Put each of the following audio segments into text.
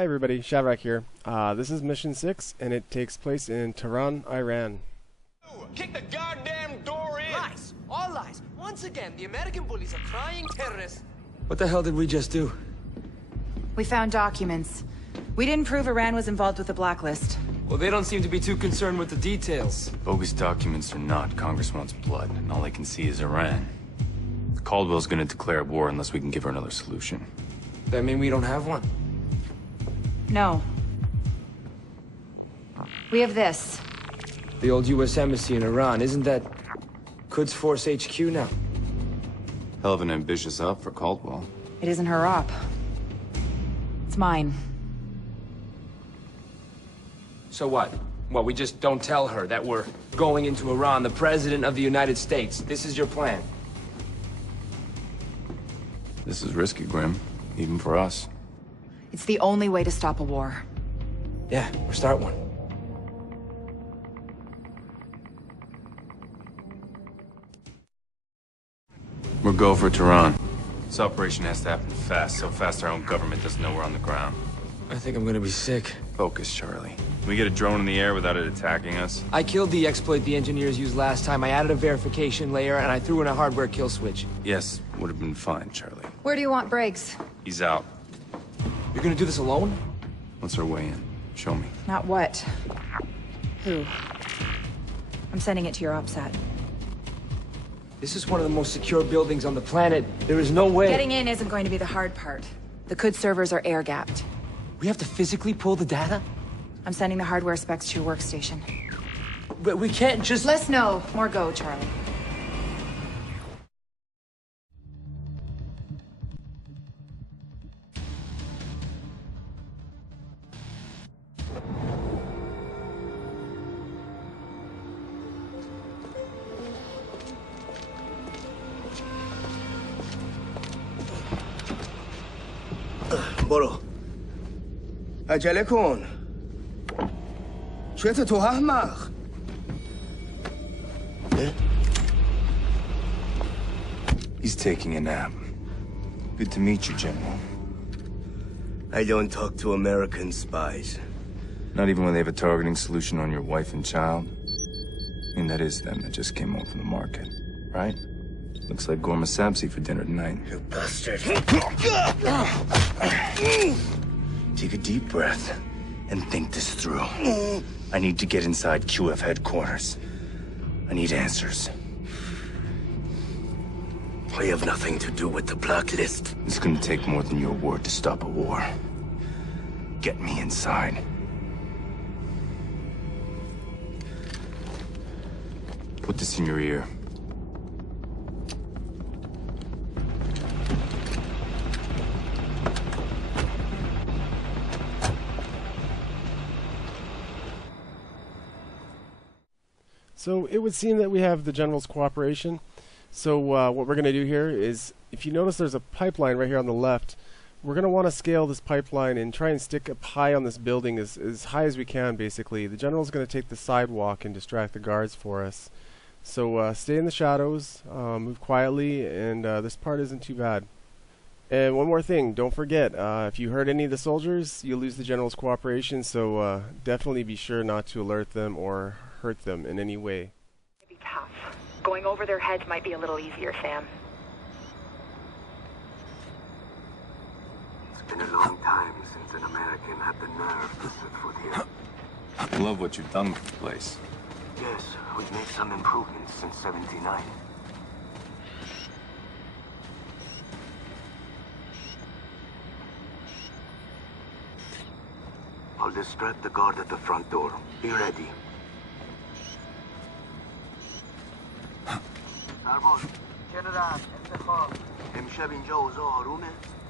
Hi everybody, SHADRACH here. This is Mission 6, and it takes place in Tehran, Iran. Kick the goddamn door in! Lies! All lies! Once again, the American bullies are crying terrorists. What the hell did we just do? We found documents. We didn't prove Iran was involved with the blacklist. Well, they don't seem to be too concerned with the details. Bogus documents or not, Congress wants blood, and all they can see is Iran. Caldwell's gonna declare war unless we can give her another solution. That mean we don't have one? No. We have this. The old U.S. Embassy in Iran, isn't that Quds Force HQ now? Hell of an ambitious op for Caldwell. It isn't her op. It's mine. So what? What, we just don't tell her that we're going into Iran, the President of the United States? This is your plan? This is risky, Grim. Even for us. It's the only way to stop a war. Yeah, or start one. We're go for Tehran. This operation has to happen fast, so fast our own government doesn't know we're on the ground. I think I'm gonna be sick. Focus, Charlie. Can we get a drone in the air without it attacking us? I killed the exploit the engineers used last time. I added a verification layer, and I threw in a hardware kill switch. Yes, would have been fine, Charlie. Where do you want Briggs? He's out. You're gonna do this alone? What's our way in? Show me. Not what. Who? I'm sending it to your OPSAT. This is one of the most secure buildings on the planet. There is no way... Getting in isn't going to be the hard part. The Quds servers are air-gapped. We have to physically pull the data? I'm sending the hardware specs to your workstation. But we can't just... Less no, more go, Charlie. برو عجله کن چته تو احمق He's taking a nap. Good to meet you, General. I don't talk to American spies. Not even when they have a targeting solution on your wife and child? I mean, that is them that just came home from the market, right? Looks like gourmet sabzi for dinner tonight. You bastard. Take a deep breath and think this through. I need to get inside QF headquarters. I need answers. I have nothing to do with the blacklist. It's gonna take more than your word to stop a war. Get me inside. Put this in your ear. So it would seem that we have the General's cooperation. So what we're going to do here is, if you notice there's a pipeline right here on the left, we're going to want to scale this pipeline and try and stick up high on this building as high as we can, basically. The General's going to take the sidewalk and distract the guards for us. So stay in the shadows, move quietly, and this part isn't too bad. And one more thing, don't forget, if you hurt any of the soldiers, you'll lose the General's cooperation, so definitely be sure not to alert them or hurt them in any way. It'd be tough. Going over their heads might be a little easier, Sam. It's been a long time since an American had the nerve to set foot here. I love what you've done with the place. Yes, we've made some improvements since '79. I'll distract the guard at the front door. Be ready. سرباز جنرال انتخاب امشب اینجا اوضاع آرومه؟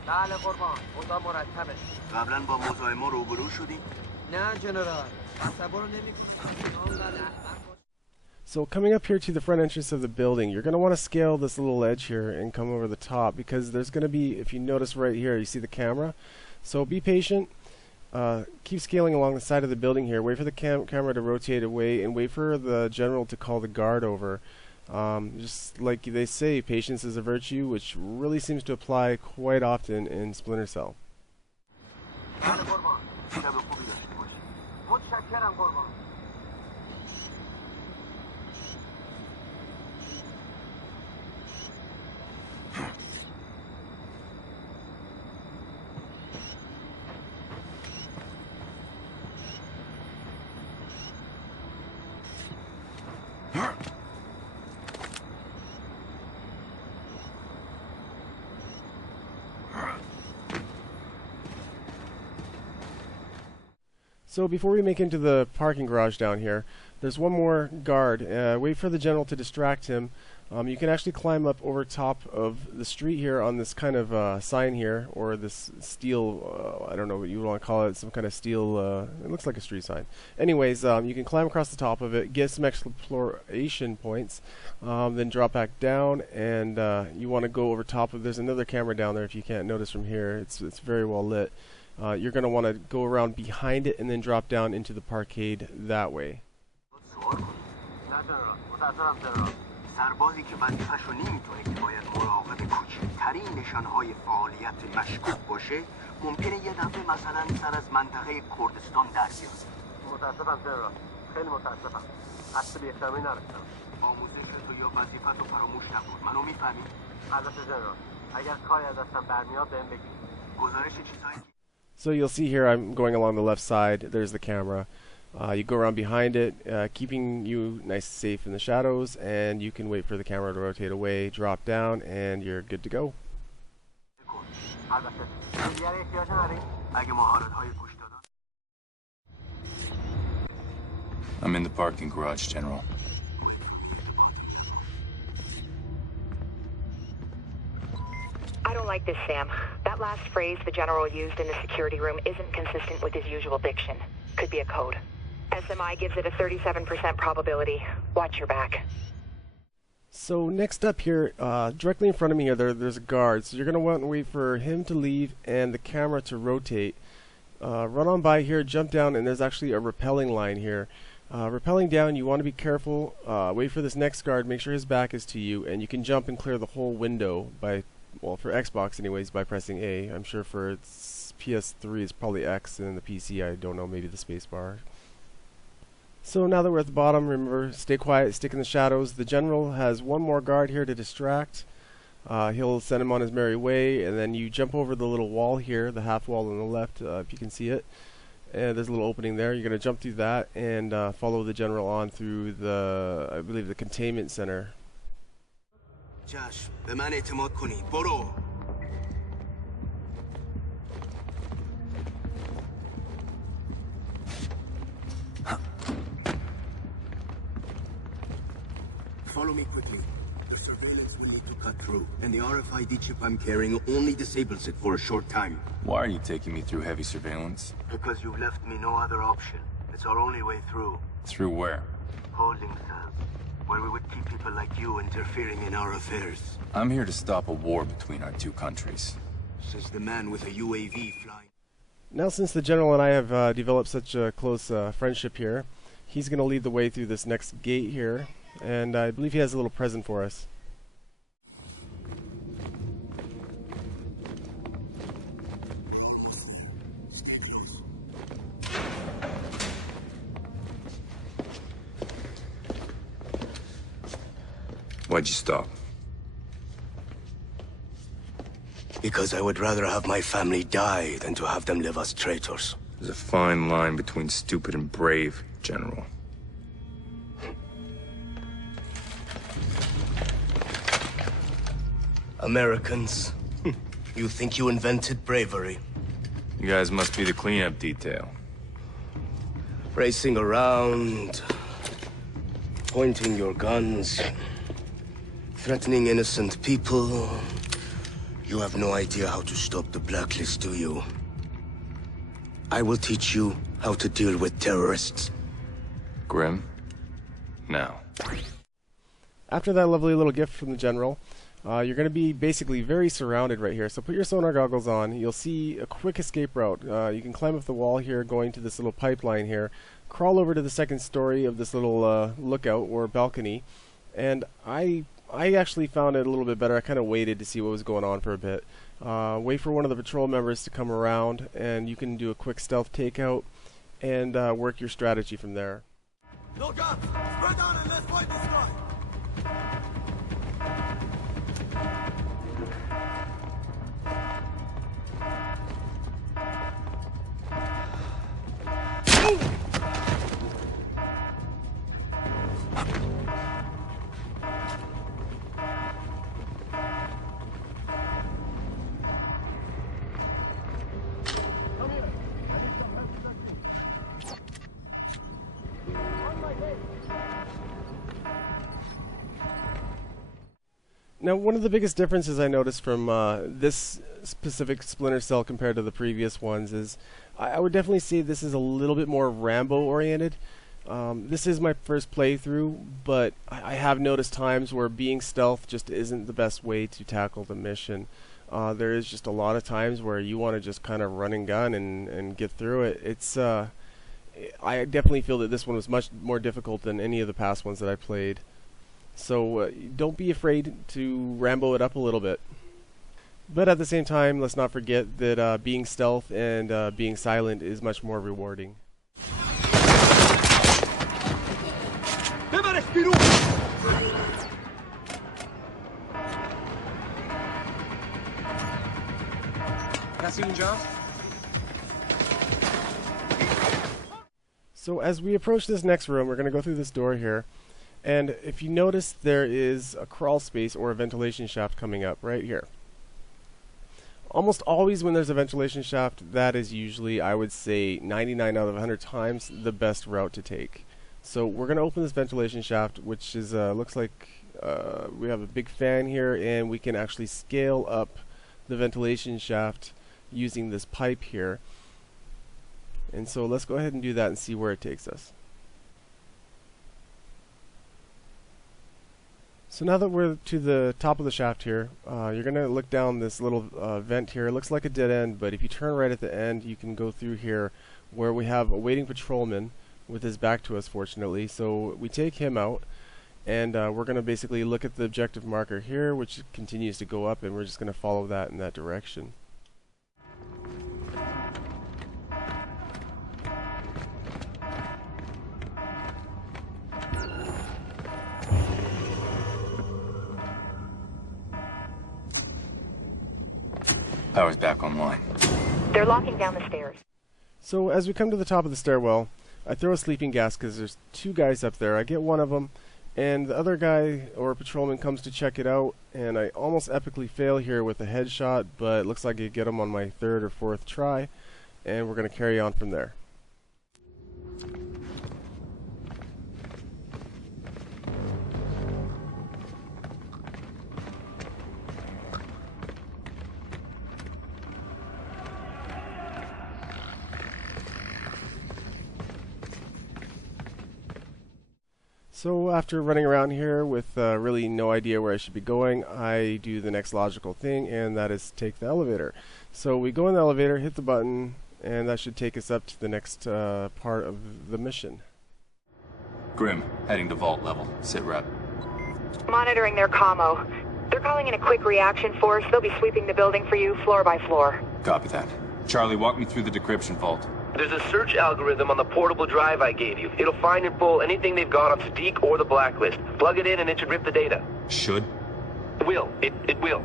بله قربان، اوضاع مرتبه. قبلا با مزاحما روبرو شدیم؟ نه جنرال، صبر نمی‌کنم. So coming up here to the front entrance of the building, you're going to want to scale this little edge here and come over the top, because there's going to be, if you notice right here, you see the camera. So be patient. Keep scaling along the side of the building here. Wait for the camera to rotate away, and wait for the General to call the guard over. Just like they say, patience is a virtue, which really seems to apply quite often in Splinter Cell. بله قربان So before we make into the parking garage down here, there's one more guard. Wait for the general to distract him. You can actually climb up over top of the street here on this kind of sign here, or this steel, I don't know what you want to call it, some kind of steel, it looks like a street sign. Anyways, you can climb across the top of it, get some exploration points, then drop back down, and you want to go over top of, there's another camera down there if you can't notice from here, it's very well lit. You're going to want to go around behind it and then drop down into the parkade that way. سربازی که وظیفه‌شو نمی‌دونه که باید مراقب کوچکترین نشانهای فعالیت مشکوک باشه ممکنه یه دفعه مثلا سر از منطقه کردستان در بیاد. متاسفم جنرال، خیلی متاسفم. قصد بی‌احترامی نداشتم. آموزشتو یا وظیفتو فراموش نکن. منو می‌فهمی؟ البته جنرال، اگر کاری از دستم برمیاد بهم بگید. گزارش چیزایی So you'll see here I'm going along the left side, there's the camera. You go around behind it, keeping you nice and safe in the shadows, and you can wait for the camera to rotate away, drop down, and you're good to go. I'm in the parking garage, General. I don't like this, Sam. That last phrase the General used in the security room isn't consistent with his usual diction. Could be a code. SMI gives it a 37% probability. Watch your back. So next up here, directly in front of me here, there's a guard. So you're going to want to wait for him to leave and the camera to rotate. Run on by here, jump down, and there's actually a rappelling line here. Rappelling down, you want to be careful. Wait for this next guard, make sure his back is to you, and you can jump and clear the whole window by, well, for Xbox anyways, by pressing A. I'm sure for its PS3 it's probably X, and then the PC, I don't know, maybe the spacebar. So now that we're at the bottom, remember, stay quiet, stick in the shadows. The general has one more guard here to distract. He'll send him on his merry way, and then you jump over the little wall here, the half wall on the left, if you can see it. And there's a little opening there. You're going to jump through that and follow the general on through the, I believe, the containment center. چشم به من اعتماد کنی برو Follow me quickly. The surveillance will need to cut through, and the RFID chip I'm carrying only disables it for a short time. Why are you taking me through heavy surveillance? Because you've left me no other option. It's our only way through. Through where? Holding cells, where we would keep people like you interfering in our affairs. I'm here to stop a war between our two countries. Says the man with a UAV flying. Now, since the general and I have developed such a close friendship here, he's going to lead the way through this next gate here, and I believe he has a little present for us. Why'd you stop? Because I would rather have my family die than to have them live as traitors. There's a fine line between stupid and brave, General. Americans, you think you invented bravery? You guys must be the cleanup detail. Racing around, pointing your guns, threatening innocent people. You have no idea how to stop the blacklist, do you? I will teach you how to deal with terrorists. Grim? Now. After that lovely little gift from the general, you're going to be basically very surrounded right here. So put your sonar goggles on. You'll see a quick escape route. You can climb up the wall here, going to this little pipeline here, crawl over to the second story of this little lookout or balcony, and I actually found it a little bit better. I kind of waited to see what was going on for a bit. Wait for one of the patrol members to come around, and you can do a quick stealth takeout and work your strategy from there. Look up! Spread out and let's fight this guy! Now, one of the biggest differences I noticed from this specific Splinter Cell compared to the previous ones is I would definitely say this is a little bit more Rambo-oriented. This is my first playthrough, but I have noticed times where being stealth just isn't the best way to tackle the mission. There is just a lot of times where you want to just kind of run and gun and get through it. It's I definitely feel that this one was much more difficult than any of the past ones that I played. So don't be afraid to Rambo it up a little bit. But at the same time, let's not forget that being stealth and being silent is much more rewarding. So as we approach this next room, we're going to go through this door here. And if you notice, there is a crawl space or a ventilation shaft coming up right here. Almost always when there's a ventilation shaft, that is usually, I would say, 99 out of 100 times the best route to take. So we're going to open this ventilation shaft, which is looks like we have a big fan here, and we can actually scale up the ventilation shaft using this pipe here. And so let's go ahead and do that and see where it takes us. So now that we're to the top of the shaft here, you're going to look down this little vent here. It looks like a dead end, but if you turn right at the end, you can go through here where we have a waiting patrolman with his back to us, fortunately. So we take him out, and we're going to basically look at the objective marker here, which continues to go up, and we're just going to follow that in that direction. Power's back online. They're locking down the stairs. So as we come to the top of the stairwell, I throw a sleeping gas because there's two guys up there. I get one of them, and the other guy or patrolman comes to check it out, and I almost epically fail here with a headshot, but it looks like I get him on my third or fourth try, and we're going to carry on from there. So after running around here with really no idea where I should be going, I do the next logical thing, and that is take the elevator. So we go in the elevator, hit the button, and that should take us up to the next part of the mission. Grim, heading to vault level. Sit rep. Monitoring their commo. They're calling in a quick reaction force. They'll be sweeping the building for you, floor by floor. Copy that. Charlie, walk me through the decryption vault. There's a search algorithm on the portable drive I gave you. It'll find and pull anything they've got on Sadiq or the Blacklist. Plug it in and it should rip the data. Should? It will. It will.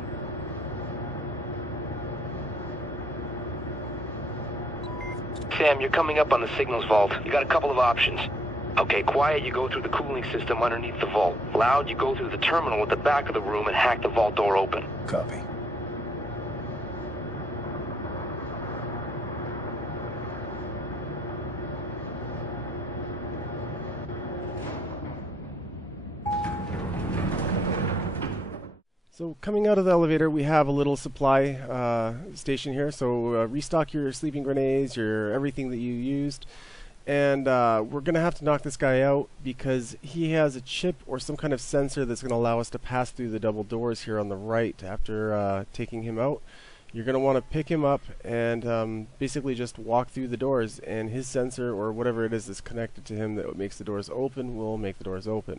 Sam, you're coming up on the signals vault. You got a couple of options. Okay, quiet, you go through the cooling system underneath the vault. Loud, you go through the terminal at the back of the room and hack the vault door open. Copy. So coming out of the elevator, we have a little supply station here. So restock your sleeping grenades, your everything that you used. And we're going to have to knock this guy out because he has a chip or some kind of sensor that's going to allow us to pass through the double doors here on the right after taking him out. You're going to want to pick him up and basically just walk through the doors, and his sensor or whatever it is that's connected to him that makes the doors open will make the doors open.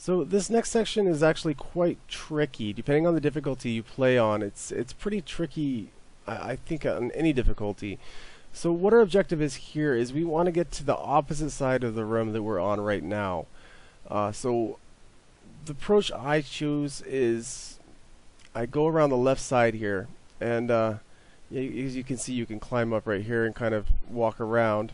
So this next section is actually quite tricky. Depending on the difficulty you play on, it's pretty tricky, I think, on any difficulty. So what our objective is here is we want to get to the opposite side of the room that we're on right now. So the approach I choose is I go around the left side here, and as you can see, you can climb up right here and kind of walk around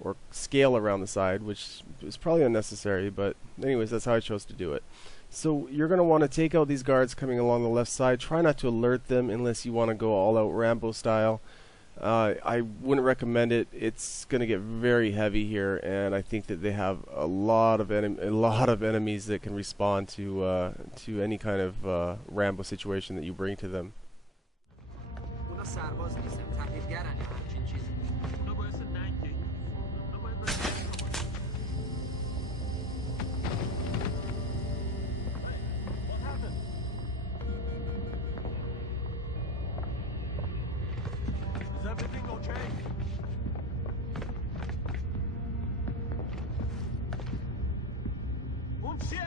or scale around the side, which is probably unnecessary, but anyways, that's how I chose to do it. So you're going to want to take out these guards coming along the left side. Try not to alert them unless you want to go all out Rambo style. I wouldn't recommend it. It's going to get very heavy here, and I think that they have a lot of enemies that can respond to any kind of Rambo situation that you bring to them. Is everything okay? Und shit!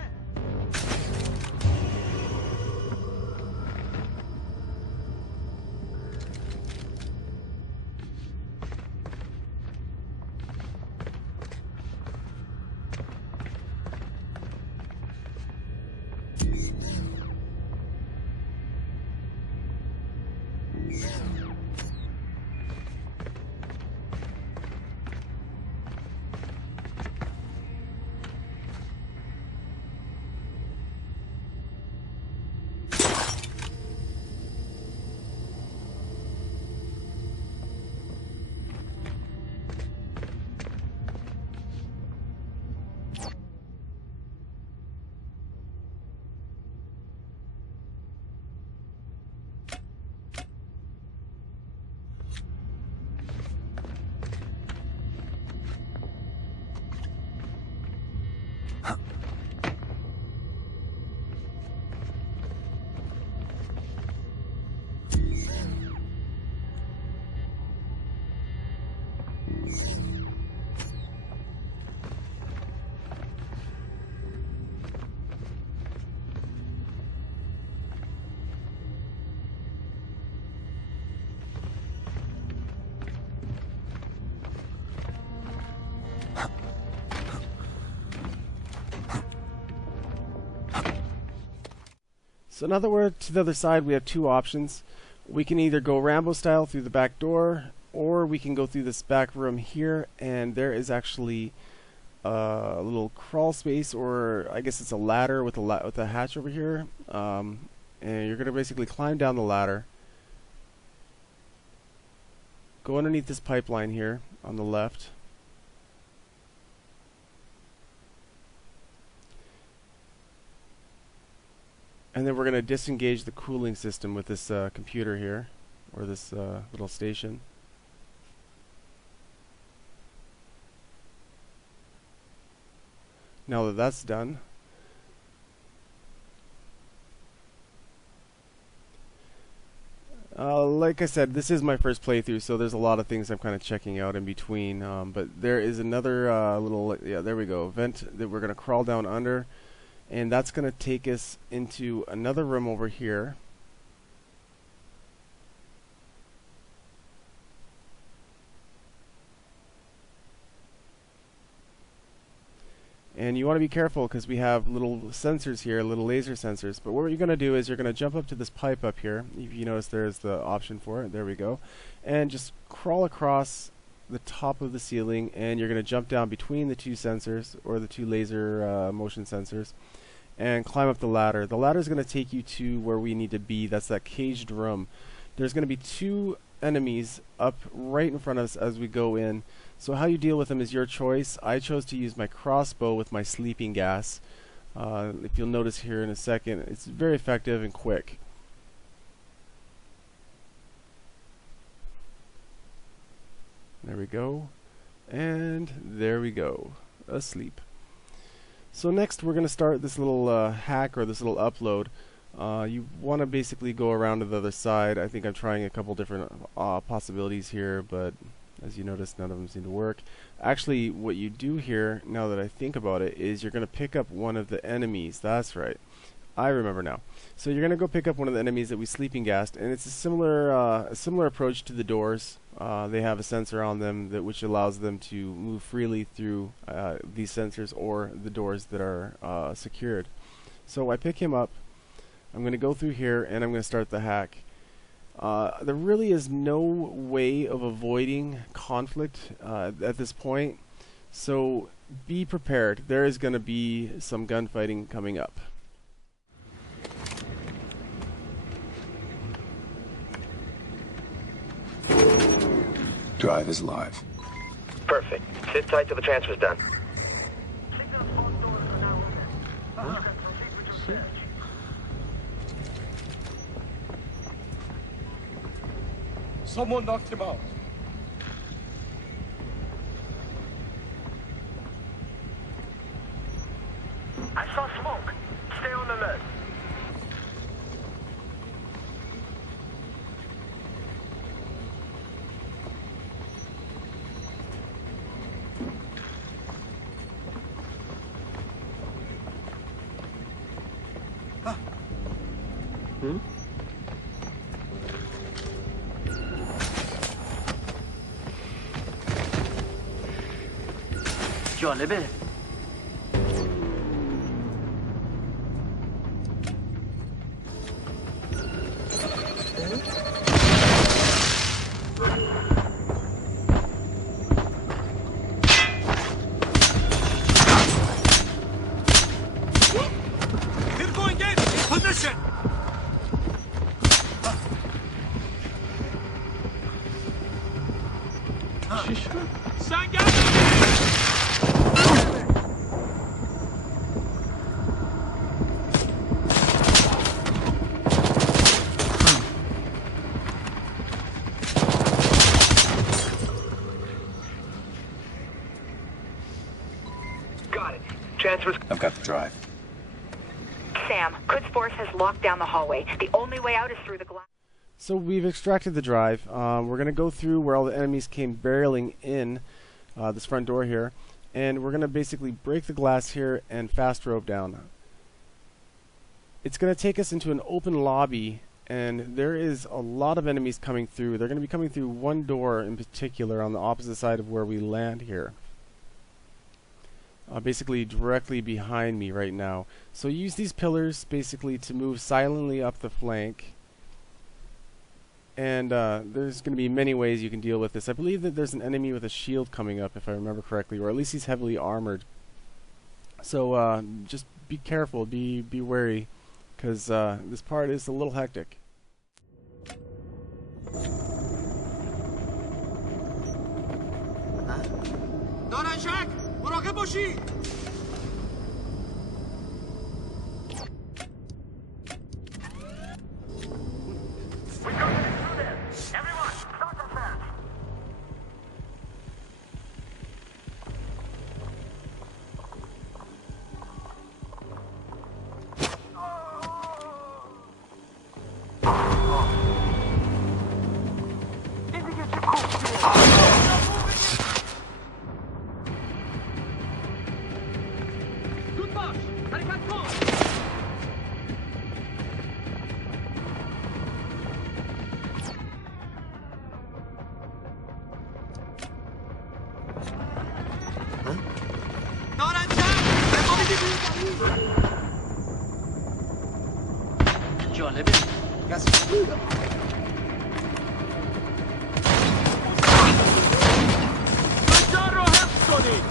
So now that we're to the other side, we have two options. We can either go Rambo style through the back door, or we can go through this back room here, and there is actually a little crawl space, or I guess it's a ladder with a hatch over here. And you're going to basically climb down the ladder, go underneath this pipeline here on the left, and then we're going to disengage the cooling system with this computer here, or this little station. Now that that's done, like I said, this is my first playthrough, so there's a lot of things I'm kind of checking out in between. But there is another little, there we go, vent that we're going to crawl down under. And that's going to take us into another room over here. And you want to be careful because we have little sensors here, little laser sensors. But what you're going to do is you're going to jump up to this pipe up here. If you notice, there's the option for it. There we go. And just crawl across the top of the ceiling, and you're going to jump down between the two sensors, or the two laser motion sensors, and climb up the ladder. The ladder is going to take you to where we need to be. That's that caged room. There's going to be two enemies up right in front of us as we go in. So how you deal with them is your choice. I chose to use my crossbow with my sleeping gas. If you'll notice here in a second, it's very effective and quick. There we go. And there we go. Asleep. So next we're going to start this little hack, or this little upload. You want to basically go around to the other side. I think I'm trying a couple different possibilities here, but As you notice, none of them seem to work. Actually, what you do here, now that I think about it, is you're going to pick up one of the enemies. That's right. I remember now. So you're going to go pick up one of the enemies that we sleeping gassed, and it's a similar approach to the doors. They have a sensor on them which allows them to move freely through these sensors or the doors that are secured. So I pick him up. I'm going to go through here, and I'm going to start the hack. There really is no way of avoiding conflict at this point, so be prepared. There is going to be some gunfighting coming up. Drive is live. Perfect. Sit tight till the transfer's done. Someone knocked him out. I saw smoke. Stay on alert. جالبه. They're going in! In position! Got it. Transfer's... I've got the drive. Sam, Quds Force has locked down the hallway. The only way out is through the glass. So we've extracted the drive. We're going to go through where all the enemies came barreling in, this front door here, and we're going to basically break the glass here and fast rope down. It's going to take us into an open lobby, and there is a lot of enemies coming through. They're going to be coming through one door in particular on the opposite side of where we land here. Basically directly behind me right now. So use these pillars basically to move silently up the flank. And there's going to be many ways you can deal with this. I believe that there's an enemy with a shield coming up, if I remember correctly, or at least he's heavily armored. So just be careful, be wary, because this part is a little hectic. نارنجک مراقب باشی. جالبه. بچه‌ها رو حفظ کنید.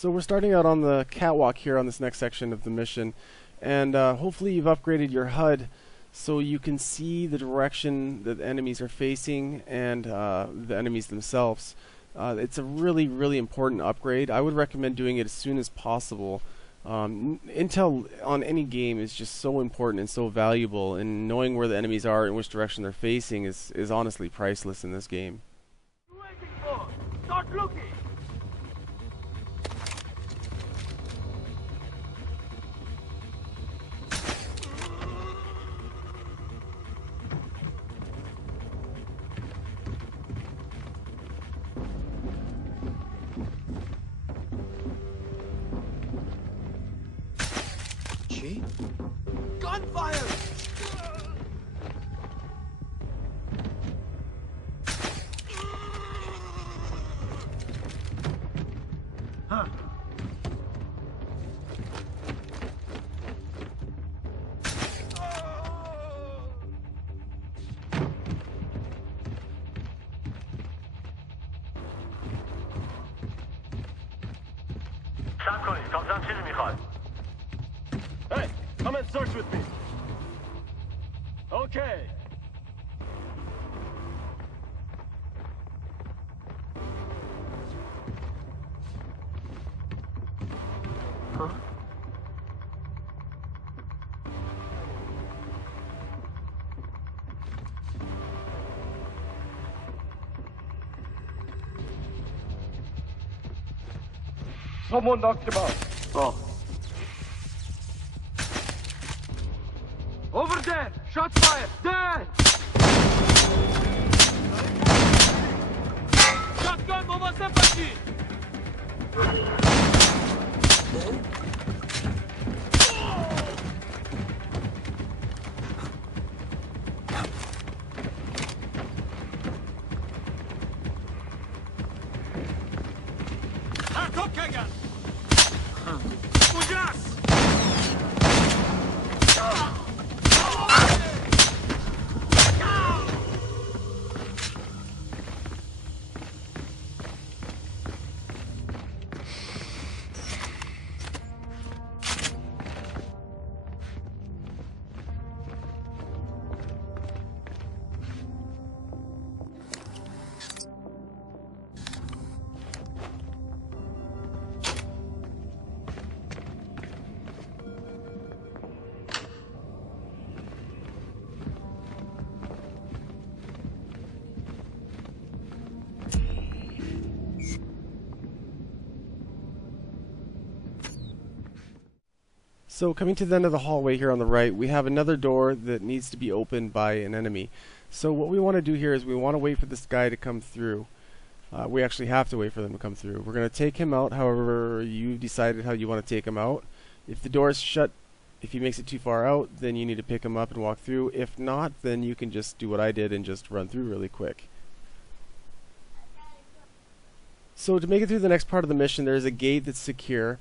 So we're starting out on the catwalk here on this next section of the mission, and hopefully you've upgraded your HUD so you can see the direction that the enemies are facing and the enemies themselves. It's a really, really important upgrade. I would recommend doing it as soon as possible. Intel on any game is just so important and so valuable, and knowing where the enemies are and which direction they're facing is honestly priceless in this game. What are you waiting for? Start looking! Gunfire! Huh. صبر کنید کامزم چیزی میخواد. Hey, come and search with me. Okay. Someone knocked him out. Oh. Over there! Shots fired! There! Shotgun مواظب باشید! پرتاب کردن! اونجاست! So coming to the end of the hallway here on the right, we have another door that needs to be opened by an enemy. So what we want to do here is we want to wait for this guy to come through. We actually have to wait for them to come through. We're going to take him out however you've decided how you want to take him out. If the door is shut, if he makes it too far out, then you need to pick him up and walk through. If not, then you can just do what I did and just run through really quick. So to make it through the next part of the mission, there is a gate that's secure.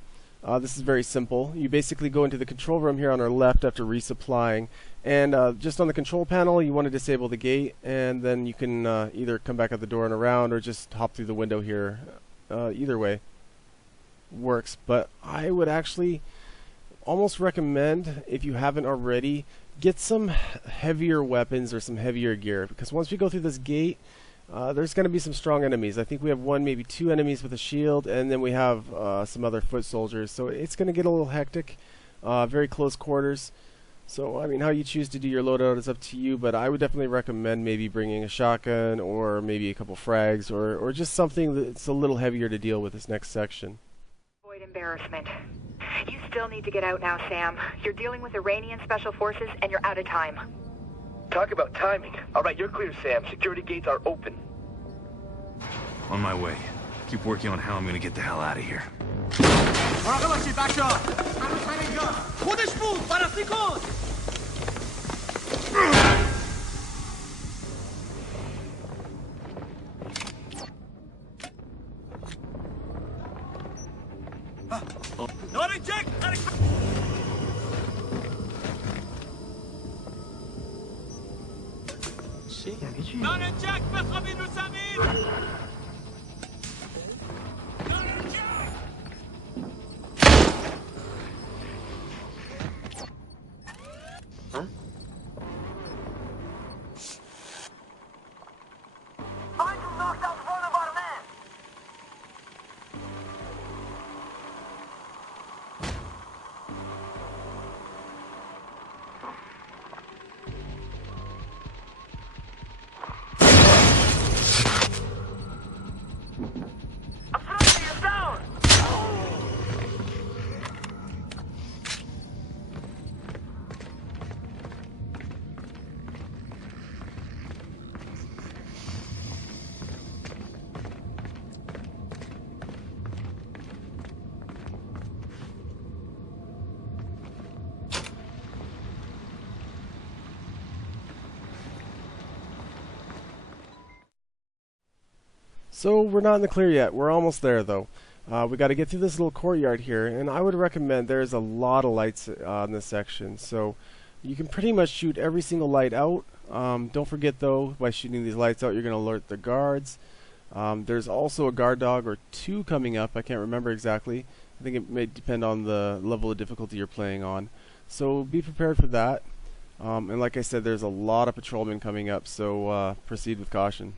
This is very simple. You basically go into the control room here on our left after resupplying, and just on the control panel you want to disable the gate, and then you can either come back out the door and around or just hop through the window here. Either way works, but I would actually almost recommend, if you haven't already, get some heavier weapons or some heavier gear, because once we go through this gate, there's going to be some strong enemies. I think we have one, maybe two enemies with a shield, and then we have some other foot soldiers. So it's going to get a little hectic, very close quarters. So, I mean, how you choose to do your loadout is up to you, but I would definitely recommend maybe bringing a shotgun or maybe a couple frags or just something that's a little heavier to deal with this next section. Avoid embarrassment. You still need to get out now, Sam. You're dealing with Iranian special forces and you're out of time. Talk about timing. All right, you're clear, Sam. Security gates are open. On my way. Keep working on how I'm gonna get the hell out of here. مراقب باشید بچه‌ها. هنوز همینجا. خودش بود. بررسی کن. داره جک. داره جک بخوابید رو زمین. داره جک. I'm throwing you down! So we're not in the clear yet. We're almost there, though. We got to get through this little courtyard here, and I would recommend there's a lot of lights on this section, so you can pretty much shoot every single light out. Don't forget, though, by shooting these lights out, you're going to alert the guards. There's also a guard dog or two coming up. I can't remember exactly. I think it may depend on the level of difficulty you're playing on. So be prepared for that. And like I said, there's a lot of patrolmen coming up, so proceed with caution.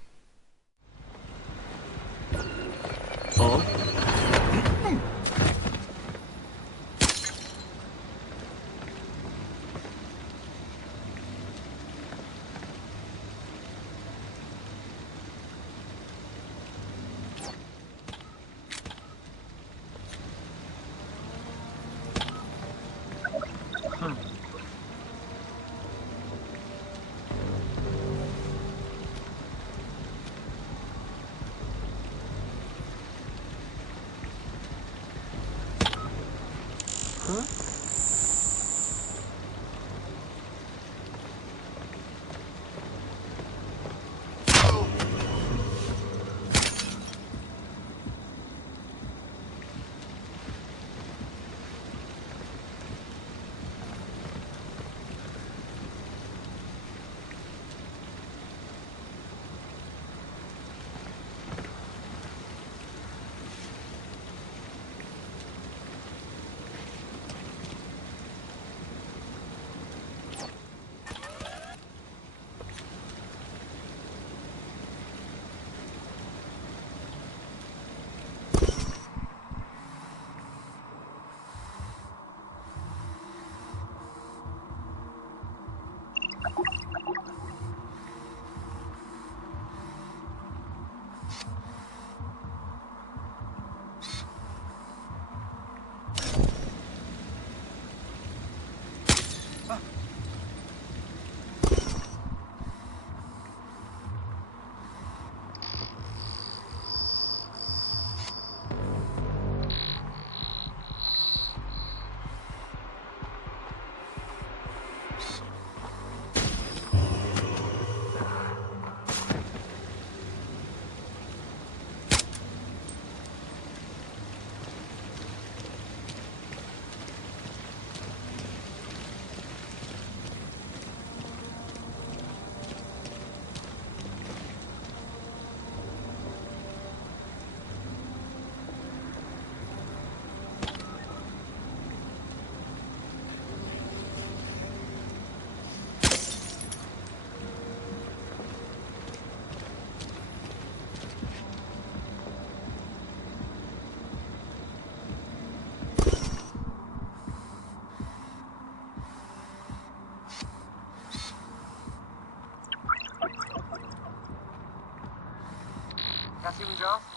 کسی اونجاست؟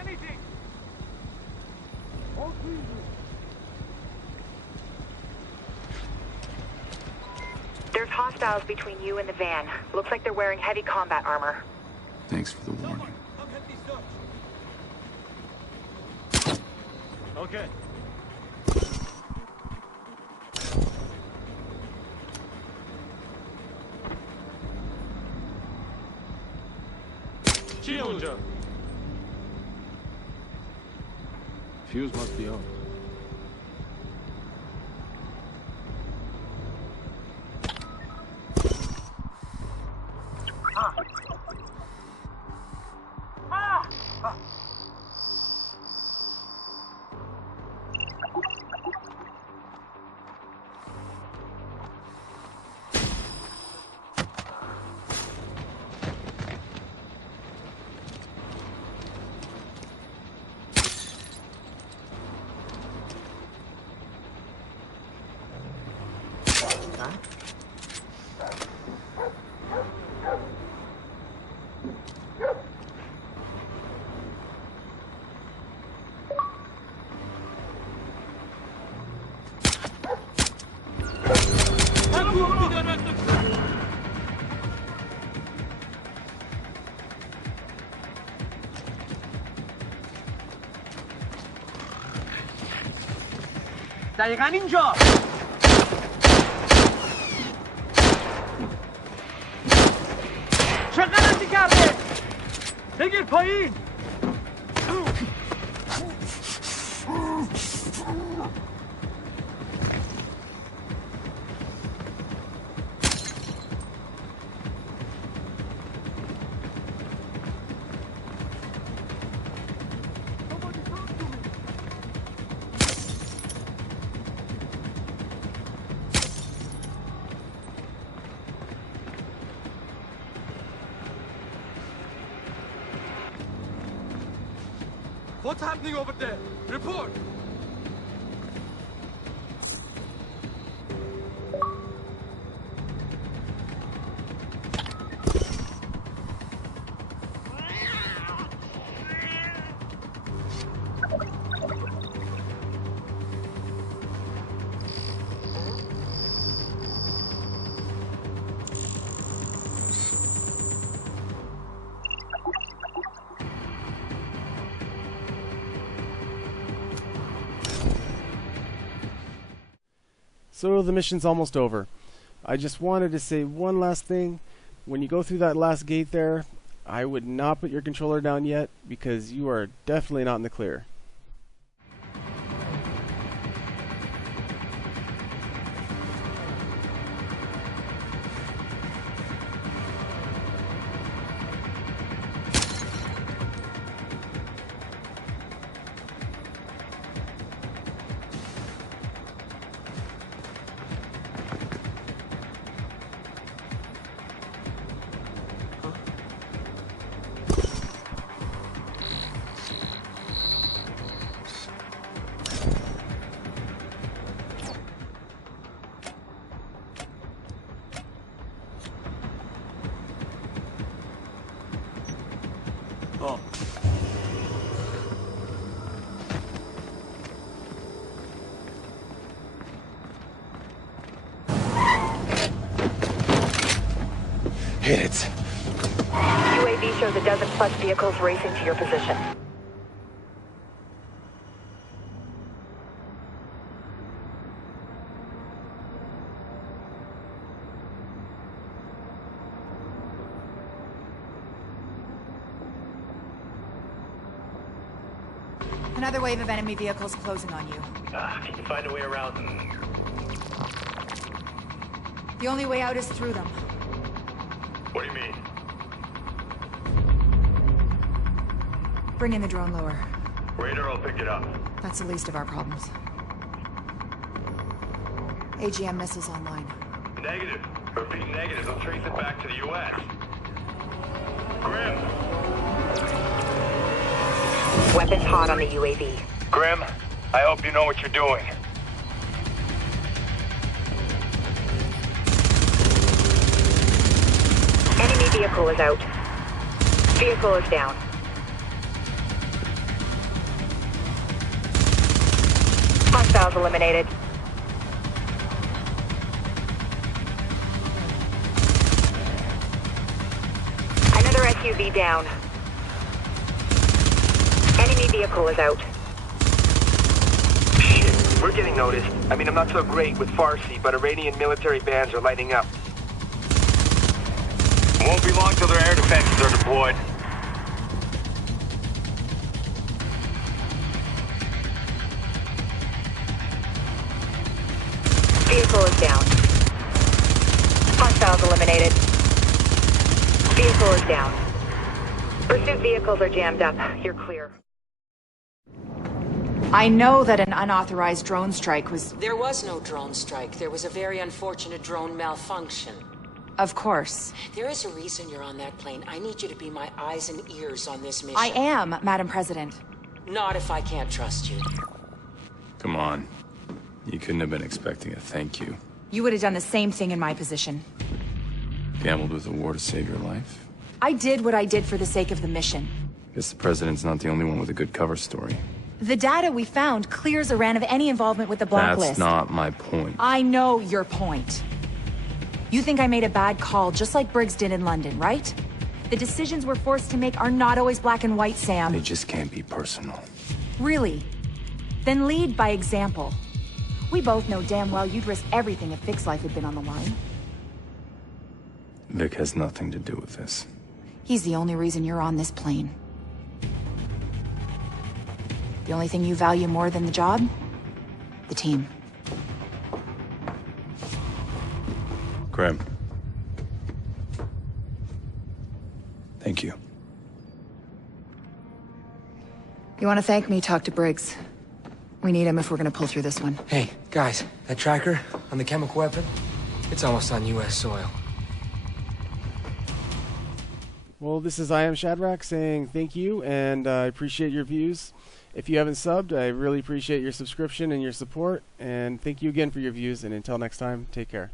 Anything! There's hostiles between you and the van. Looks like they're wearing heavy combat armor. Thanks for the warning. Okay. چیه اونجا؟ Fuse must be on. دقیقاً اینجا. چه غلطی کرده؟ بگیر پایین. What's happening over there? Report! So the mission's almost over. I just wanted to say one last thing. When you go through that last gate there, I would not put your controller down yet, because you are definitely not in the clear. Hit it. UAV shows a dozen plus vehicles racing to your position. Another wave of enemy vehicles closing on you. Can you find a way around them? The only way out is through them. What do you mean? Bring in the drone lower. Radar will pick it up. That's the least of our problems. AGM missiles online. Negative. Repeat negative. They'll trace it back to the U.S. Grim! Weapons hot on the UAV. Grim, I hope you know what you're doing. Enemy vehicle is out. Vehicle is down. Hostiles eliminated. Another SUV down. Enemy vehicle is out. Shit, we're getting noticed. I mean, I'm not so great with Farsi, but Iranian military bands are lighting up. Won't be long till their air defenses are deployed. Vehicle is down. Hostiles eliminated. Vehicle is down. Pursuit vehicles are jammed up. You're clear. I know that an unauthorized drone strike was... There was no drone strike. There was a very unfortunate drone malfunction. Of course. There is a reason you're on that plane. I need you to be my eyes and ears on this mission. I am, Madam President. Not if I can't trust you. Come on. You couldn't have been expecting a thank you. You would have done the same thing in my position. Gambled with a war to save your life? I did what I did for the sake of the mission. Guess the president's not the only one with a good cover story. The data we found clears Iran of any involvement with the blacklist. That's not my point. I know your point. You think I made a bad call, just like Briggs did in London, right? The decisions we're forced to make are not always black and white, Sam. They just can't be personal. Really? Then lead by example. We both know damn well you'd risk everything if Vic's life had been on the line. Vic has nothing to do with this. He's the only reason you're on this plane. The only thing you value more than the job? The team. Grim. Thank you. You want to thank me, talk to Briggs. We need him if we're gonna pull through this one. Hey, guys, that tracker on the chemical weapon, it's almost on U.S. soil. Well, this is IAMxSHADRACH saying thank you, and I appreciate your views. If you haven't subbed, I really appreciate your subscription and your support, and thank you again for your views, and until next time, take care.